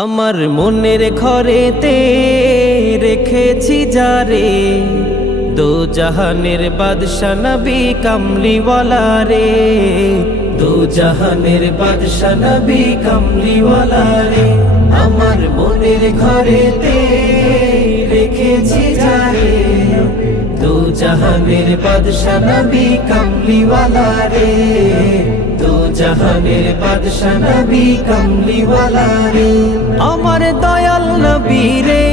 আমার মনের ঘরেতে রেখেছি যারে, দো জাহানের বাদশা নবী কামলিওয়ালা রে, দো জাহানের বাদশা নবী কামলিওয়ালা রে। আমার মনের ঘরেতে রেখেছি যারে, দো জাহানের বাদশা নবী কামলিওয়ালা রে, দো জাহানের বাদশা নবী কামলিওয়ালা রে। আমার দয়াল নবী রে,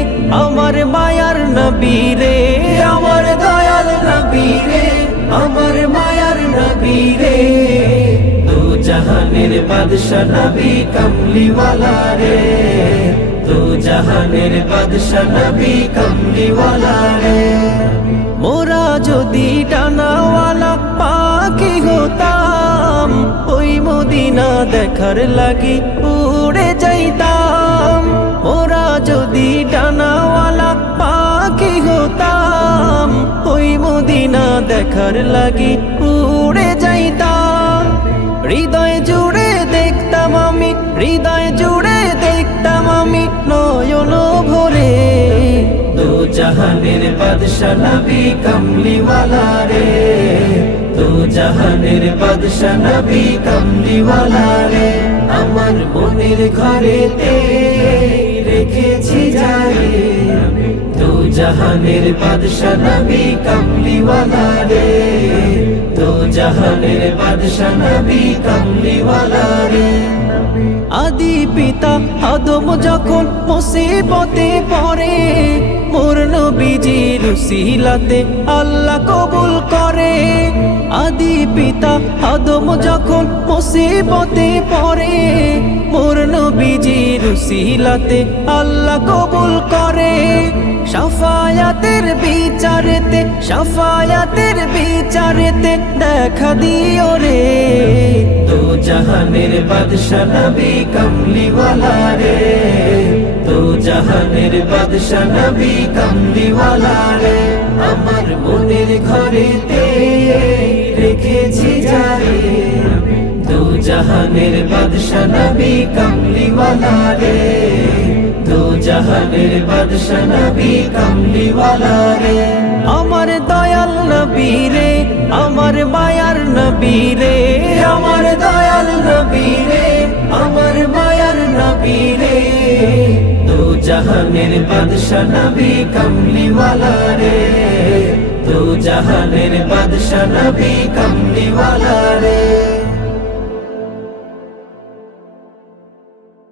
আমার মায়ার নবী রে, আমার দয়াল নবী রে, আমার মায়ার নবী রে, দো জাহানের বাদশা নবী কামলিওয়ালা রে, দো জাহানের বাদশা নবী কামলিওয়ালা রে। মোরা যদি ডানাওয়ালা পাখি হতাম, ওই মদিনা দেখার লাগি উড়ে যাইতাম। মোরা যদি ডানাওয়ালা পাখি হতাম, ওই মদিনা দেখার লাগি উড়ে যাইতাম। হৃদয় জুড়ে দেখতাম আমি, হৃদয় জুড়ে দেখতাম আমি নয়ন ভরে, দো জাহানের বাদশা নবী কামলিওয়ালা রে, দো জাহানের বাদশা নবী কামলিওয়ালা রে। আমার মনের ঘরেতে রেখেছি যারে, দো জাহানের বাদশা নবী কামলিওয়ালা রে, দো জাহানের বাদশা নবী কামলিওয়ালা রে। আদি পিতা আদম যখন মুসিবতে পড়ে, মোর নবীজির উসিলাতে আল্লাহ কবুল করে। আদি পিতা আদম যখন মুসিবতে পড়ে, মোর নবীজির উসিলাতে আল্লাহ কবুল করে। শাফায়াতের বিচারেতে, শাফায়াতের বিচারেতে দেখা দিও রে, দো জাহানের বাদশা নবী কামলিওয়ালা রে, দো জাহানের বাদশা নবী কামলিওয়ালা রে। আমার মনের ঘরেতে রেখেছি যারে, দো জাহানের বাদশা নবী কামলিওয়ালা রে, দো জাহানের বাদশা নবী কামলিওয়ালা রে। আমার দয়াল নবী রে, আমার মায়ার নবী রে, আমার দয়াল নবী রে, আমার মায়ার নবী রে, দো জাহানের বাদশা নবী কামলিওয়ালা রে, দো জাহানের বাদশা নবী কামলিওয়ালা রে।